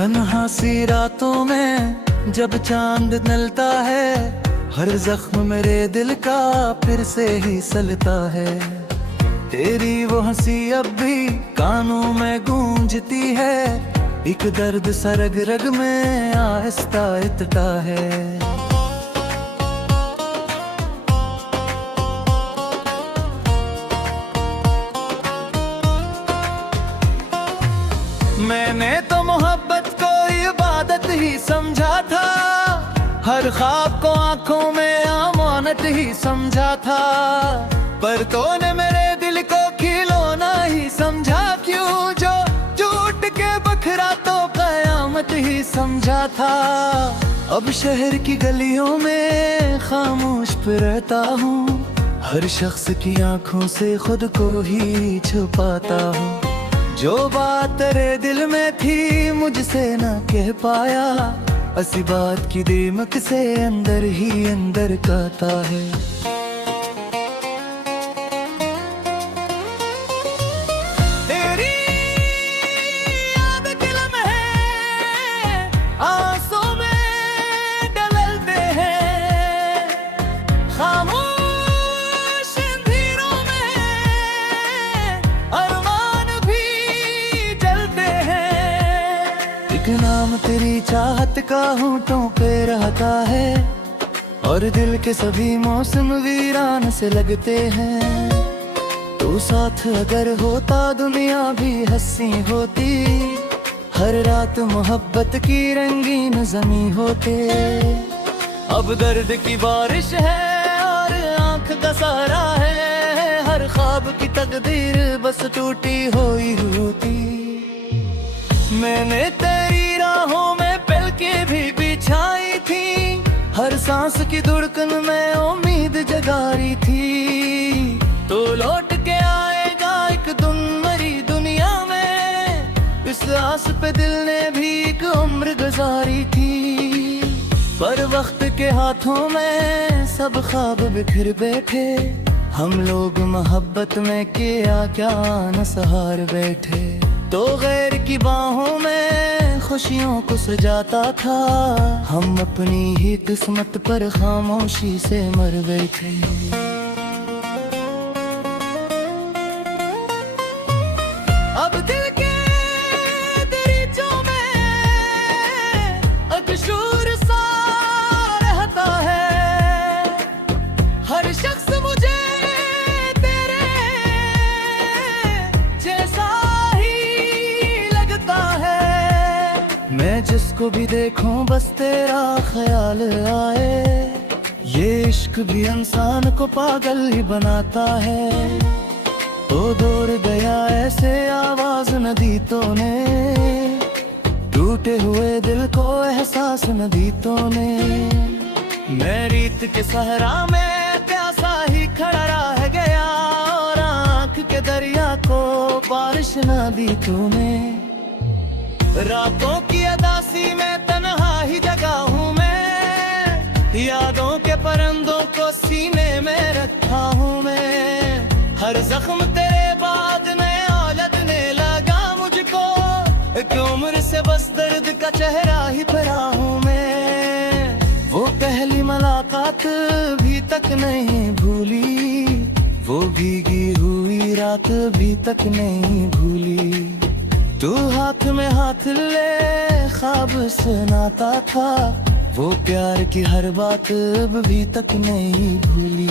तन्हा सी रातों में जब चांद निकलता है, हर जख्म मेरे दिल का फिर से ही सलता है। तेरी वो हंसी अब भी कानों में गूंजती है, एक दर्द सा रग रग में आहिस्ता इतता है। मैंने तो मोहब्बत को इबादत ही समझा था, हर ख्वाब को आंखों में अमानत ही समझा था। पर तूने मेरे दिल को खिलौना ही समझा, क्यों जो टूट के बखरा तो कयामत ही समझा था। अब शहर की गलियों में खामोश पे रहता हूँ, हर शख्स की आंखों से खुद को ही छुपाता हूँ। जो बात तेरे दिल में थी मुझसे न कह पाया, ऐसी बात की दीमक से अंदर ही अंदर कहता है। तेरी याद के लम्हे आंसू में डलते हैं, खामोश अंधेरों में अरमान भी जलते हैं। एक नाम तेरी चाहत का होंठों पे रहता है, और दिल के सभी मौसम वीरान से लगते हैं। तू साथ अगर होता दुनिया भी हंसी होती, हर रात मोहब्बत की रंगीन ज़मी होते। अब दर्द की बारिश है और आंख का सहारा है, हर ख्वाब की तकदीर बस टूटी हुई होती। मैंने तेरी राहों में पलकें भी बिछाई थी, हर सांस की धड़कन में उम्मीद जगाई थी। तो लौट के आएगा एक दिन मेरी दुनिया में, इस आस पे दिल ने भी एक उम्र गुजारी थी। पर वक्त के हाथों में सब ख्वाब बिखर बैठे, हम लोग मोहब्बत में क्या क्या न सहार बैठे। तो गैर की बाहों में खुशियों को सजाता था, हम अपनी ही किस्मत पर खामोशी से मर बैठे। अब दिल के दरीचों में अकशूर सा रहता है, हर शख्स मुझे तेरे जैसा मैं जिसको भी देखूं बस तेरा ख्याल आए। ये इश्क भी इंसान को पागल ही बनाता है। तो दौड़ गया ऐसे आवाज न दी तूने, टूटे हुए दिल को एहसास न दी तूने। मैं रीत के सहरा में प्यासा ही खड़ा रह गया, और आँख के दरिया को बारिश न दी तूने। रातों की अदासी में तन्हा ही जगा हूँ मैं, यादों के परिंदों को सीने में रखा हूँ मैं। हर जख्म तेरे बाद नया लगने लगा मुझको, एक उम्र से बस दर्द का चेहरा ही भरा हूँ मैं। वो पहली मुलाकात भी तक नहीं भूली, वो भीगी हुई रात भी तक नहीं भूली। तू हाथ में हाथ ले ख्वाब सुनाता था, वो प्यार की हर बात अब भी तक नहीं भूली।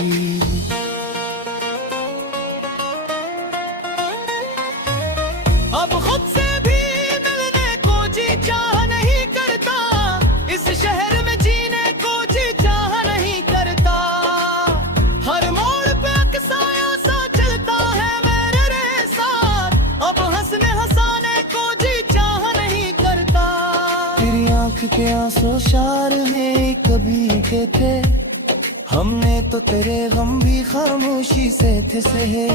अब खुद से भी मिलने को जी चाह नहीं करता, इस शहर में जीने को जी चाह नहीं करता। हर मोड़ पे अक्साया सा चलता है मेरे साथ, अब हंसने हंसाने आँख के आंसू शार में कभी के थे, हमने तो तेरे गम भी खामोशी से थे सहे।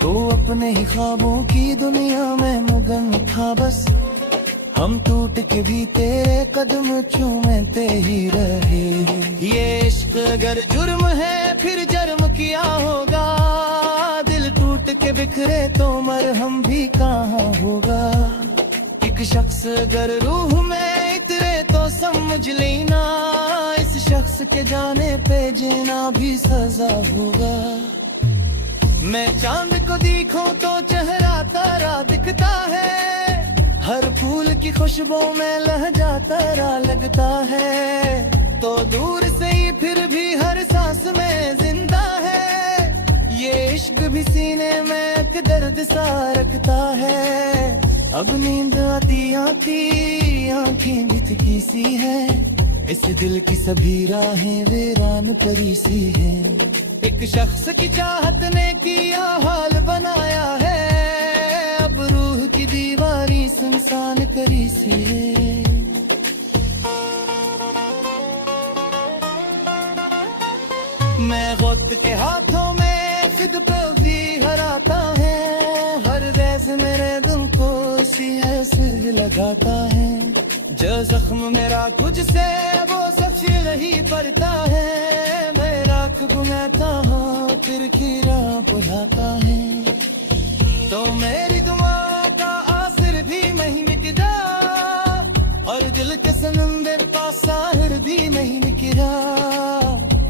तो अपने ही ख्वाबों की दुनिया में मगन था बस, हम टूट के भी तेरे कदम चूमते ही रहे। ये इश्क अगर जुर्म है फिर जर्म किया होगा, दिल टूट के बिखरे तो मरहम भी कहाँ होगा। एक शख्स अगर रूह में इतरे तो समझ लेना, इस शख्स के जाने पे जीना भी सजा होगा। मैं चांद को देखूं तो चेहरा तारा दिखता है, हर फूल की खुशबू में लहजा तारा लगता है। तो दूर से ही फिर भी हर सांस में जिंदा है, ये इश्क भी सीने में एक दर्द सा रखता है। अब नींद आती आती आंखें बिथकी सी है, इस दिल की सभी राहें वीरान परी सी हैं। एक शख्स की चाहत ने किया हाल बनाया है, अब रूह की दीवारी सुनसान करी सी है। मैं वक्त के हाथों में खुद को भी हराता है, हर रैज मेरे दिल को सीने से लगाता है। जो जख्म मेरा कुछ से वो सच नहीं पड़ता है, मैं राख घुमाता हूँ फिर खीरा बुलाता है। तो मेरी दुआ का आसिर भी नहीं निकला, और दिल के समंदर का साहिर भी नहीं निकला।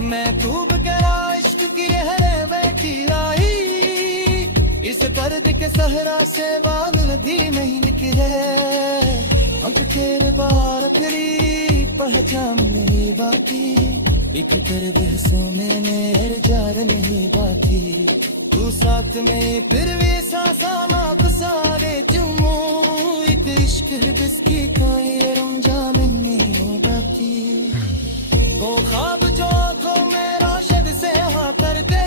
मैं खूब करा इश्क की लहरें बैठी आई, इस पर्द के सहरा से बादल भी नहीं निकले। अब तेरे बाहर फिरी पहचान नहीं बाकी, बिख कर बहसों में मेरे जार नहीं बाकी। तू साथ में फिर भी सासाना सारे चुमो, एक इश्क जिसकी कोई रमजान नहीं हो बाकी। वो ख्वाब जो को मेरा शद से हाँ करते,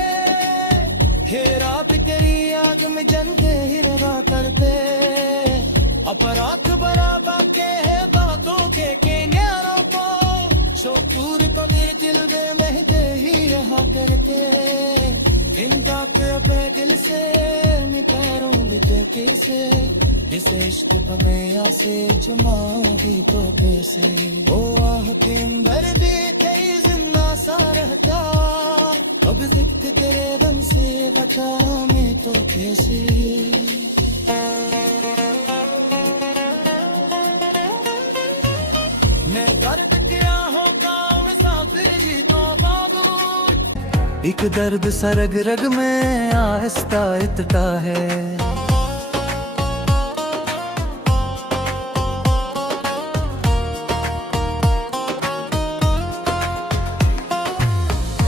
हे रात तेरी आग में जनते ही रहा करते। अपराध बराबर के है बातों के न्यारों को, शोपूर पदे दिल में महते ही रहा करते। इनका के अपने दिल से निकारूंगी कैसे, इस इश्क पर मैं से जमाऊंगी तो कैसे। वो आह के अंदर भी कई जिंदा सा रहता, अब जिक्र तेरे बन से बचा मैं तो कैसे। मैं दर्द क्या होगा मुसाफिर जी तो बाबू, एक दर्द सा रग रग में आहिस्ता इतता है।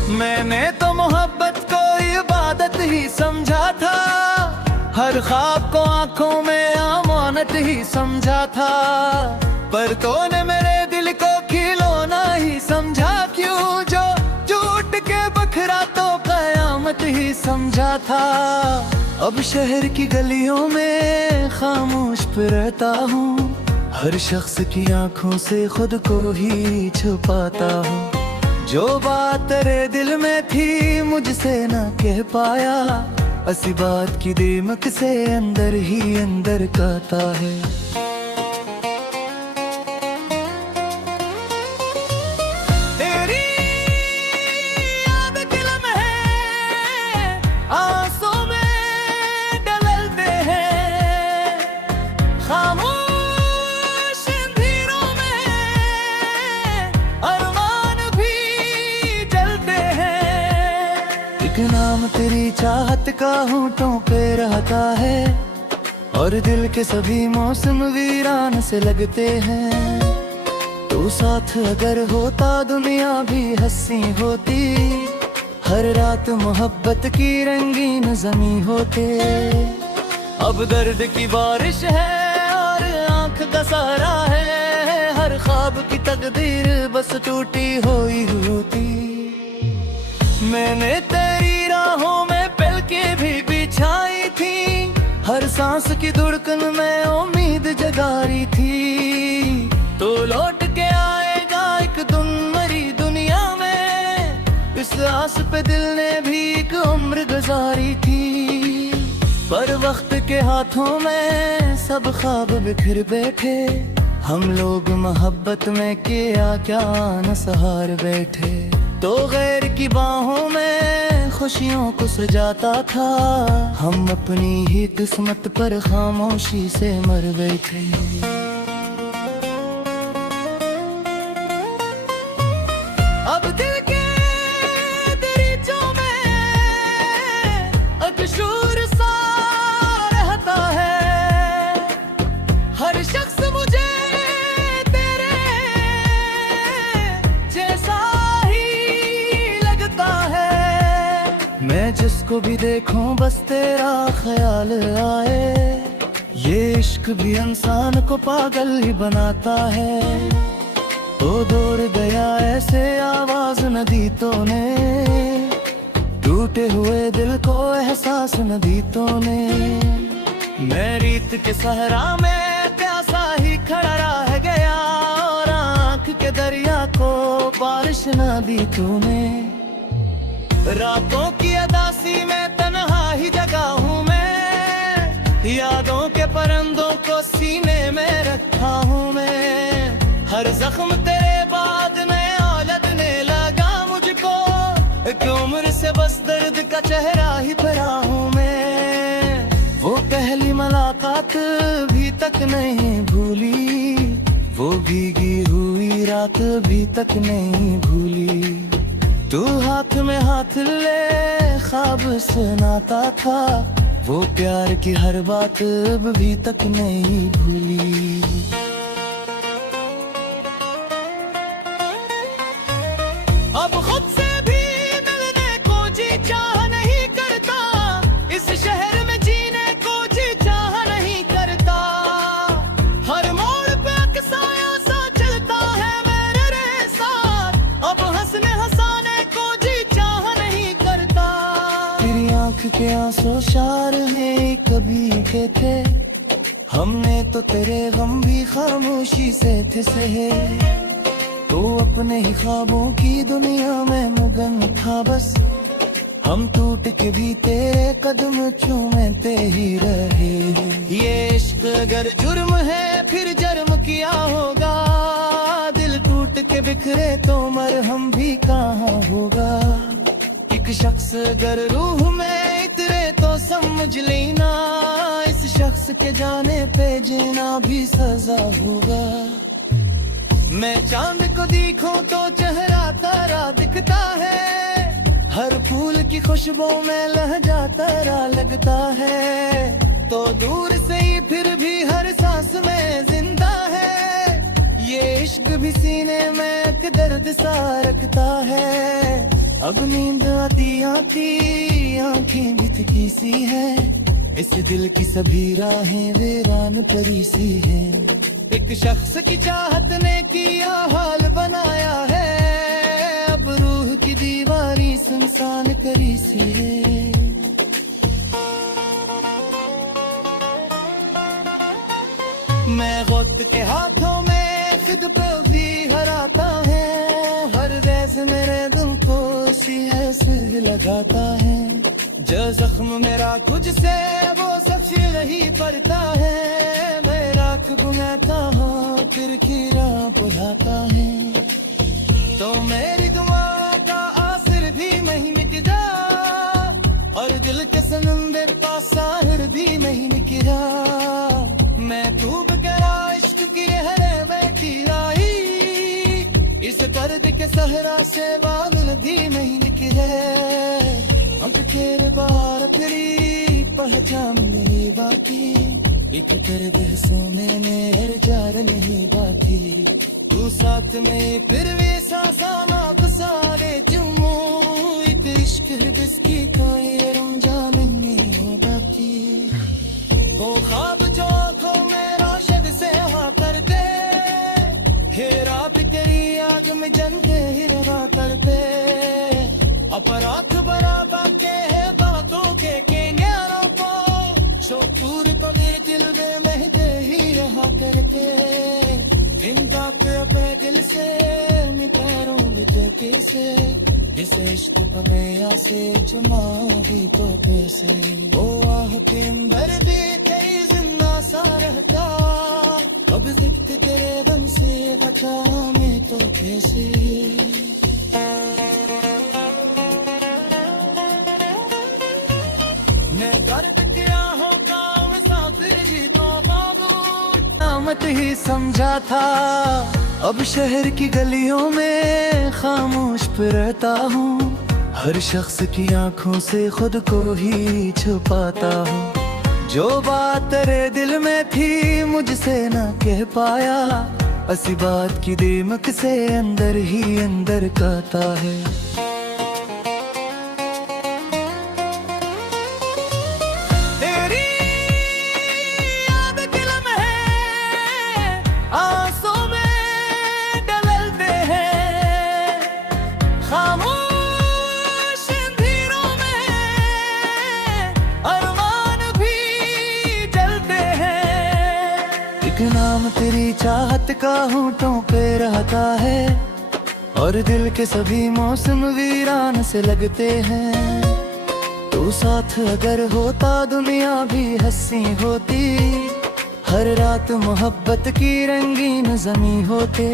मैंने तो मोहब्बत को इबादत ही समझा था, हर ख्वाब को आंखों में अमानत ही समझा था। पर तूने मेरे दिल को खिलौना ही समझा, क्यों जो झूठ के बखरा तो कयामत ही समझा था। अब शहर की गलियों में खामोश पे रहता हूँ, हर शख्स की आंखों से खुद को ही छुपाता हूँ। जो बात तेरे दिल में थी मुझसे न कह पाया, ऐसी बात की दीमक से अंदर ही अंदर कहता है। तेरी याद के लम्हे आंसू में डलते हैं, खामोश अंधेरों में अरमान भी जलते हैं। एक नाम तेरी चाहत का होंठों पे रहता है, और दिल के सभी मौसम वीरान से लगते हैं। तू साथ अगर होता दुनिया भी हंसी होती, हर रात मोहब्बत की रंगीन ज़मीं होते। अब दर्द की बारिश है और आंख का सहारा है, हर ख्वाब की तकदीर बस टूटी हुई होती। मैंने तेरी राहों में पलकें भी बिछाई थी, हर सांस की धड़कन में उम्मीद जगाई थी। तो लौट के आएगा एक दिन मरी दुनिया में, इस आस पे दिल ने भी एक उम्र गुजारी थी। पर वक्त के हाथों में सब ख्वाब बिखर बैठे, हम लोग मोहब्बत में क्या क्या न सहार बैठे। तो गैर की बाहों में खुशियों को सजाता था, हम अपनी ही किस्मत पर खामोशी से मर बैठे। अब दिल के दरीचों में अकशूर सा रहता है। हर शख्स मुझे तेरे जैसा ही लगता है। मैं जिसको भी देखूं बस तेरा ख्याल आए। ये इश्क भी इंसान को पागल ही बनाता है। तो दौड़ गया ऐसे आवाज नदीतों ने, टूटे हुए दिल को एहसास नदीतों ने। मैं रीत के सहरा में प्यासा ही खड़ा रह गया, और आँख के दरिया को बारिश न दी तूने। रातों की अदासी में तन्हा ही जगा हूँ मैं, यादों के परिंदों को सीने में रखा हूँ मैं। हर जख्म तेरे बाद नया लगने लगा मुझको, एक उम्र से बस दर्द का चेहरा ही भरा हूँ मैं। वो पहली मुलाकात भी तक नहीं भूली, वो भीगी हुई रात भी तक नहीं भूली। तू हाथ में हाथ ले ख्वाब सुनाता था, वो प्यार की हर बात अब भी तक नहीं भूली। अब खुद से भी मिलने को जी चाह नहीं करता, इस शहर में जीने को जी चाह नहीं करता। हर मोड़ पे अक्साया सा चलता है मेरे साथ, अब हंसने हंसाने को जी चाह नहीं करता। तेरी आंख के आंसू शार में कभी के थे, हमने तो तेरे गम भी खामोशी से थे सहे। तो अपने ही ख्वाबों की दुनिया में मगन था बस, हम टूट के भी तेरे कदम चूमते ही रहे। ये इश्क अगर जुर्म है फिर जर्म किया होगा, दिल टूट के बिखरे तो मरहम भी कहाँ होगा। एक शख्स अगर रूह में इतरे तो समझ लेना, इस शख्स के जाने पे जीना भी सजा होगा। मैं चांद को देखूं तो चेहरा तारा दिखता है, हर फूल की खुशबू में लहजा तारा लगता है। तो दूर से ही फिर भी हर सांस में जिंदा है, ये इश्क भी सीने में एक दर्द सा रखता है। अब नींद आती आती आंखें बिथकी सी है, इस दिल की सभी राहें वीरान परी सी हैं। एक शख्स की चाहत ने किया हाल बनाया है, अब रूह की दीवारी सुनसान करी सी है। मैं वक्त के हाथों में खुद पे भी हराता है, हर रैज मेरे दिल को सी ऐसे लगाता है। जो जख्म मेरा कुछ से वो सच नहीं पड़ता है, मैं राख गुनाता हूँ फिर खीरा बुझाता है। तो मेरी दुआ का आसिर भी नहीं मिटदा, और दिल के समंदर का साहिर भी नहीं निकला। मैं डूब गया इश्क की लहरें बैठी आई, इस दर्द के सहरा से बादल भी नहीं निकले। अब तेरे बाहर फिरी पहचान नहीं बाकी, एक दर्द सोने में जार नहीं बाकी। तू साथ में फिर वे सासाना सारे चुमो, एक इश्क जिसकी कोई रमजान नहीं हो बाकी। वो ख्वाब जो आँखों में रोशद से हाँ कर दे, हे रात तेरी आग में जल के ही रवा कर दे। अपराध बराबर के है बातों के न्यारों को, शोपूर तो मेरे दिल में महते ही रहा करते। जिंदा के अपने दिल से मिटारूं देते से, इस इश्क पर मैं आसे जमाऊंगी तो कैसे। वो आह के अंदर भी कई जिंदा सा रहता, अब जिक्र तेरे दम से हटा मैं तो कैसे। मैं दर्द क्या होगा मुसाफिर जी तो बाबू नामत ही समझा था। अब शहर की गलियों में खामोश पे रहता हूँ, हर शख्स की आंखों से खुद को ही छुपाता हूँ। जो बात तेरे दिल में थी मुझसे न कह पाया, ऐसी बात की दीमक से अंदर ही अंदर कहता है। एक नाम तेरी चाहत का होंठों पे रहता है, और दिल के सभी मौसम वीरान से लगते हैं। तू साथ अगर होता दुनिया भी हंसी होती, हर रात मोहब्बत की रंगीन ज़मीं होते।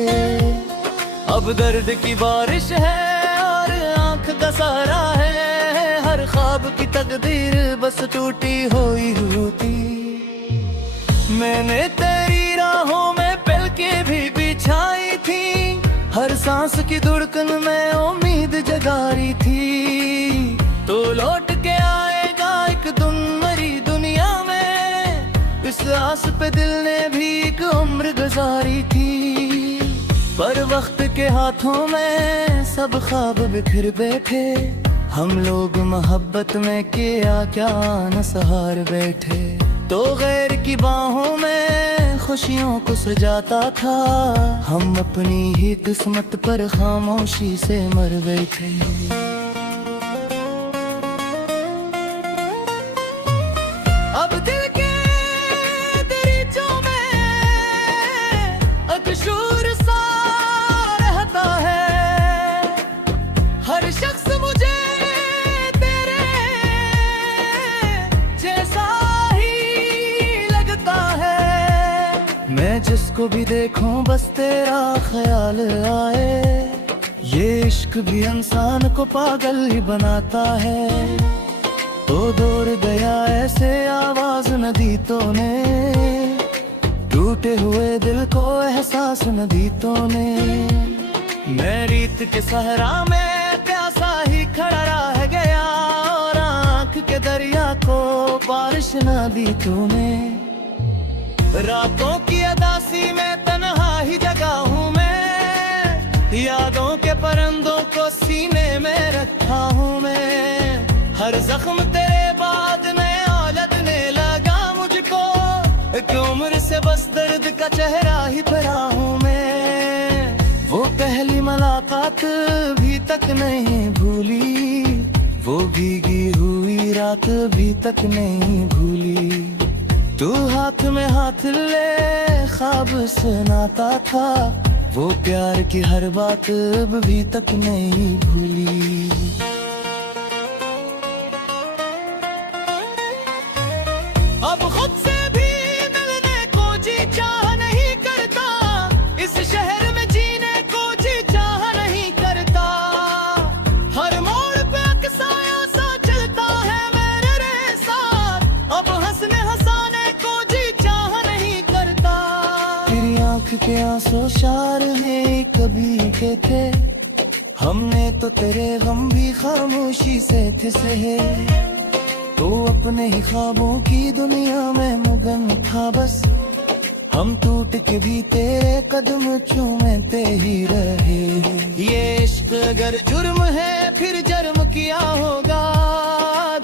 अब दर्द की बारिश है और आंख का सहारा है, हर ख्वाब की तकदीर बस टूटी हुई होती। मैंने तेरी राहों में पलकें भी बिछाई थी, हर सांस की धड़कन में उम्मीद जगा रही थी। तो लौट के आएगा एक दिन मरी दुनिया में, इस आस पे दिल ने भी एक उम्र गुजारी थी। पर वक्त के हाथों में सब ख्वाब बिखर बैठे, हम लोग मोहब्बत में क्या क्या न सहार बैठे। तो गैर की बाहों में खुशियों को सजाता था, हम अपनी ही किस्मत पर खामोशी से मर बैठे। अब दिल के दरीचों में अकशूर सा रहता है, हर शख्स मुझे तेरे जैसा मैं जिसको भी देखूं बस तेरा ख्याल आए। ये इश्क भी इंसान को पागल ही बनाता है। तो दौड़ गया ऐसे आवाज न दी तूने, टूटे हुए दिल को एहसास न दी तूने। मैं रीत के सहरा में प्यासा ही खड़ा रह गया, और आँख के दरिया को बारिश न दी तूने। रातों की अदासी में तन्हा ही जगा हूँ मैं, यादों के परिंदों को सीने में रखा हूँ मैं। हर जख्म तेरे बाद नया लगने लगा मुझको, एक उम्र से बस दर्द का चेहरा ही भरा हूँ मैं। वो पहली मुलाकात भी तक नहीं भूली, वो भीगी हुई रात भी तक नहीं भूली। तू हाथ में हाथ ले ख्वाब सुनाता था, वो प्यार की हर बात अब भी तक नहीं भूली। अब खुद से भी मिलने को जी चाह नहीं करता, इस शहर में जीने को जी चाह नहीं करता। हर मोड़ पे अक्साया सा चलता है मेरे साथ, अब हंसने हंसाने के आंसू शार में कभी के थे, हमने तो तेरे गम भी खामोशी से थे सहे। तो अपने ही ख्वाबों की दुनिया में मगन था बस, हम टूट के भी तेरे कदम चूमते ही रहे। ये इश्क अगर जुर्म है फिर जर्म किया होगा,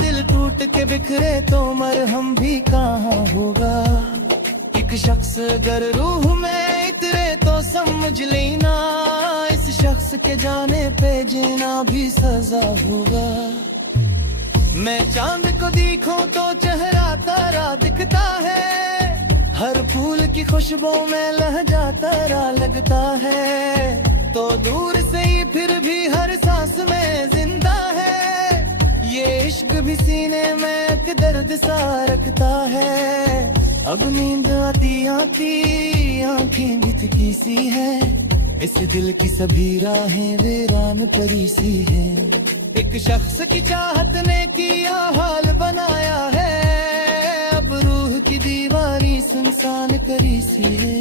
दिल टूट के बिखरे तो मरहम भी कहाँ होगा। एक शख्स अगर रूह में इतरे तो समझ लेना, इस शख्स के जाने पे जीना भी सजा होगा। मैं चांद को देखूं तो चेहरा तारा दिखता है, हर फूल की खुशबू में लहजा तारा लगता है। तो दूर से ही फिर भी हर सांस में जिंदा है, ये इश्क भी सीने में एक दर्द सा रखता है। अब नींद आती आती आंखें भीतकी सी है, इस दिल की सभी राहें वीरान परी सी हैं। एक शख्स की चाहत ने किया हाल बनाया है, अब रूह की दीवारी सुनसान करी सी है।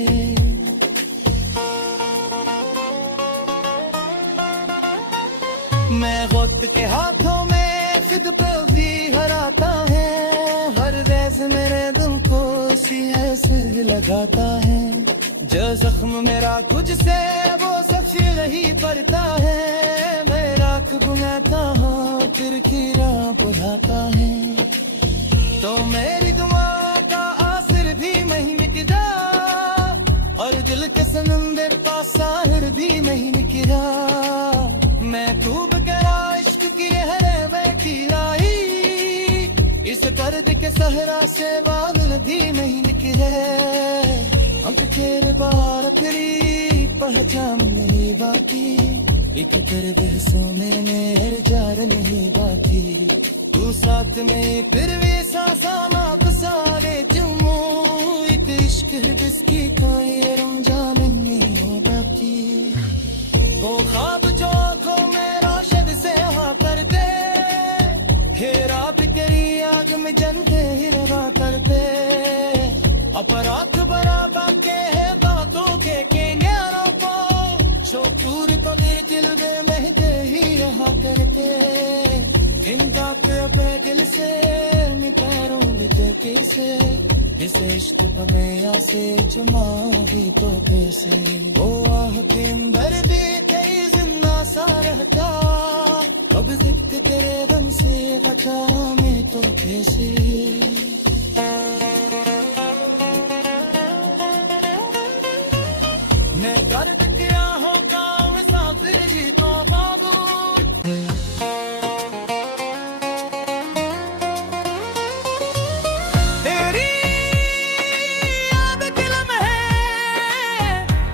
को भी हराता है, हर रैस मेरे दिल को सी ऐसे लगाता है। जो जख्म मेरा कुछ से वो सच नहीं पड़ता है, मैं राख गुनाता हूँ फिर खीरा पुराता है। तो मेरी दुआ का आसिर भी नहीं मिटा, और दिल के समंदर का साहिर भी नहीं निकला। मैं खूब करा इश्क की लहरें बैठी लाई, इस दर्द के सहरा से बादल भी नहीं निकले। अंक खेल बाहर फिरी पहचान नहीं बाकी, एक दर्द सोने में जार नहीं बाकी। तू साथ में फिर भी सासाना सारे चुमो, एक इश्क जिसकी कोई रमजान नहीं हो बाकी। वो ख्वाब जो आँखों में रोशन से हाँ करते, हे रात करी आग में जनते ही रवा करते। अपराध बराबर के है बातों के न्यारों को, जो पूरी पले दिल में महके ही रहा करते। जिंदा के अपने दिल से मिटारों लिखे कैसे, इसे इश्क पने से चुमा भी तो कैसे। वो आह के अंदर भी कई जिंदा सा रहता, अब जिक्र तेरे दम से बचा मैं तो कैसे। मैं दर्द क्या होगा मुसाफिर जी तो बाबू, तेरी याद के लम्हे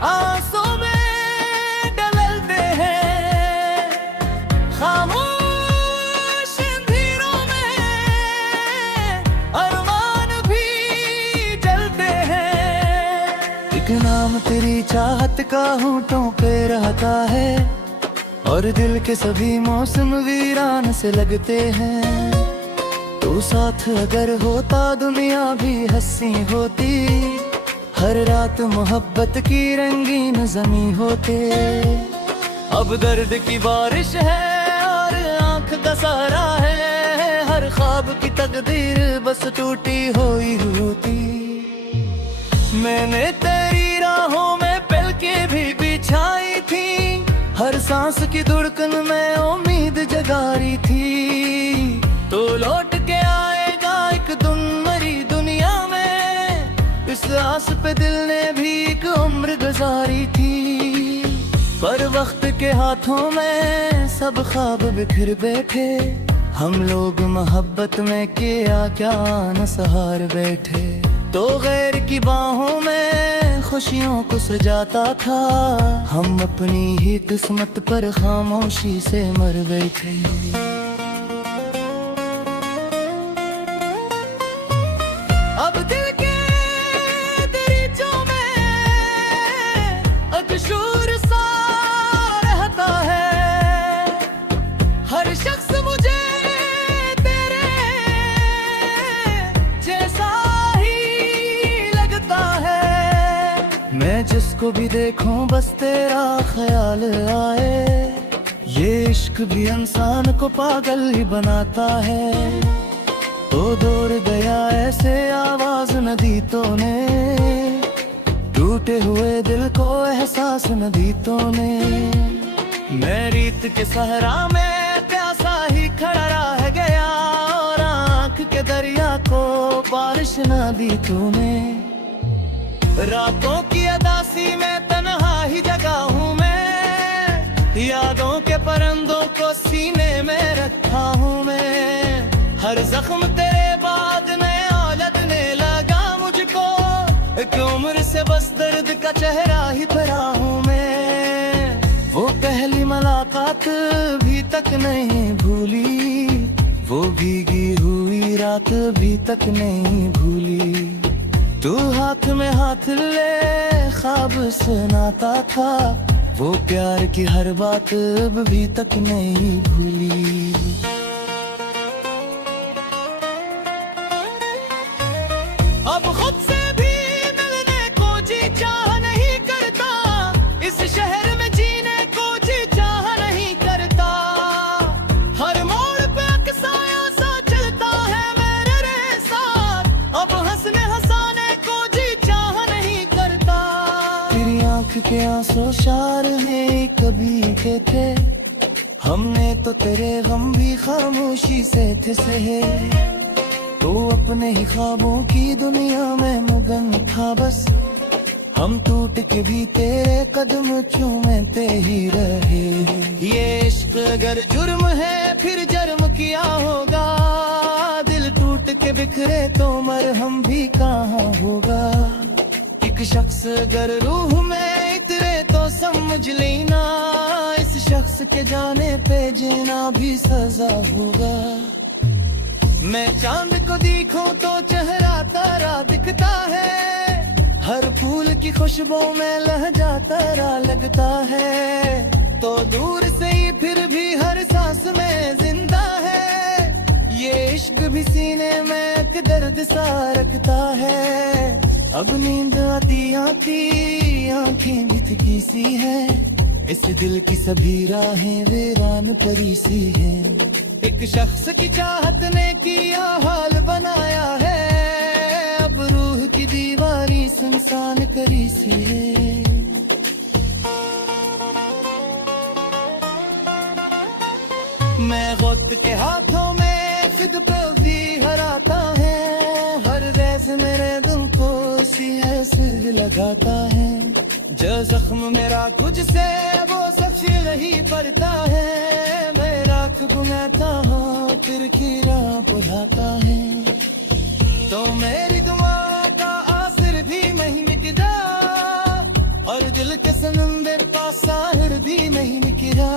आंसू में डलते हैं, खामोश अंधेरों में अरमान भी जलते हैं। एक नाम तेरी चाहत का होंठों पे रहता है, और दिल के सभी मौसम वीरान से लगते हैं। तू साथ अगर होता दुनिया भी हंसी होती, हर रात मोहब्बत की रंगीन जमी होते। अब दर्द की बारिश है और आंख का सहारा है, हर ख्वाब की तकदीर बस टूटी हुई होती। मैंने तेरी राहों में पलकें भी बिछाई थी, हर सांस की धड़कन में उम्मीद जगाई थी। तो लौट के आएगा एक दिन मरी दुनिया में, इस आस पे दिल ने भी एक उम्र गुजारी थी। पर वक्त के हाथों में सब ख्वाब बिखर बैठे, हम लोग मोहब्बत में क्या क्या न सहार बैठे। तो गैर की बाहों में खुशियों को सजाता था, हम अपनी ही किस्मत पर खामोशी से मर बैठे। अब दिल के दरीचों में अकशूर सा रहता है, हर शख्स मुझे तेरे जैसा ही लगता है। मैं जिसको भी देखूं बस तेरा ख्याल आए, ये इश्क भी इंसान को पागल ही बनाता है। तो दूर गया ऐसे आवाज नदीतों ने, टूटे हुए दिल को एहसास नदीतों ने। मैं रीत के सहरा में प्यासा ही खड़ा रह गया, और आँख के दरिया को बारिश न दी तूने। रातों की अदासी में तन्हा ही जगा हूँ मैं, यादों के परिंदों को सीने में रखा हूँ मैं। हर जख्म तेरे बाद नया लगने लगा मुझको, एक उम्र से बस दर्द का चेहरा ही भरा हूँ मैं। वो पहली मुलाकात भी तक नहीं भूली, वो भीगी हुई रात भी तक नहीं भूली। तू हाथ में हाथ ले ख्वाब सुनाता था, वो प्यार की हर बात अब भी तक नहीं भूली। अब खुद से भी मिलने को जी चाह नहीं करता, इस शहर में जीने को जी चाह नहीं करता। हर मोड़ पे अक्साया के आंसू शार में कभी के थे, हमने तो तेरे गम भी खामोशी से थे सहे। तू अपने ही ख्वाबों की दुनिया में मगन था बस, हम टूट के भी तेरे कदम चूमते ही रहे। ये इश्क अगर जुर्म है फिर जर्म किया होगा, दिल टूट के बिखरे तो मरहम भी कहाँ होगा। एक शख्स अगर रूह में इतरे तो समझ लेना, इस शख्स के जाने पे जीना भी सजा होगा। मैं चांद को देखूं तो चेहरा तारा दिखता है, हर फूल की खुशबू में लहजा तारा लगता है। तो दूर से ही फिर भी हर सांस में जिंदा है, ये इश्क भी सीने में एक दर्द सा रखता है। अब नींद आती आती आंखें भी थकी सी है, इस दिल की सभी राहें वीरान परी सी है। एक शख्स की चाहत ने किया हाल बनाया है, अब रूह की दीवारी सुनसान करी सी है। मैं वक्त के हाथों में खुद को भी हराता है, हर रैस मेरे दिल को सी ऐसे लगाता है। जो जख्म मेरा कुछ से वो सच नहीं पड़ता है, मैं राख घुमाता हूँ फिर खीरा बुझाता है। तो मेरी दुआ का आसिर भी नहीं मिटता, और दिल के समंदर का साहिर भी नहीं निकला।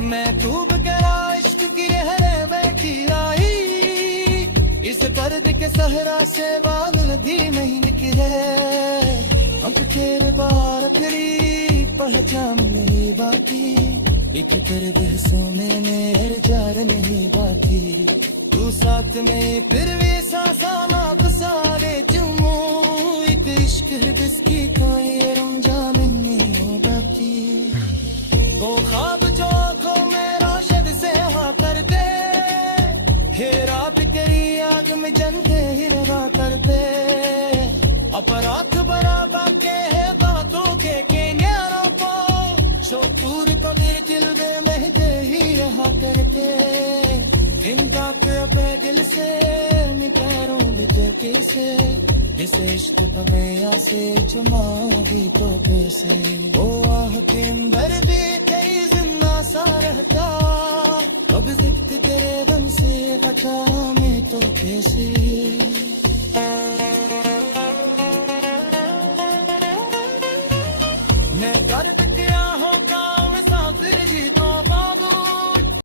मैं डूब गया इश्क की लहरें बैठी आई, इस पर्दे के सहरा से बादल भी नहीं निकले। अब तेरे बाहर फिरी पहचान नहीं बाकी, एक दर्द सोने में जार नहीं बाकी। तू साथ में फिर वे सासाना गुसारे चुमो, एक इश्क जिसकी कोई रमजान नहीं हो बाकी। वो ख्वाब जो आँखों में रोशद से हाँ कर दे, हे रात करी आग में जनते ही लगा कर दे। अपराध बराबर के है बातों के न्यारों को, शोपूर को दिल में महके ही रहा करते। जिंदा के अपने दिल से निकारों लिखे कैसे, इसे इश्क में आसे जुमागी तो कैसे। वो आह के अंदर भी कई जिंदा सा रहता, अब जिक्र तेरे गम से बचा मैं तो कैसे।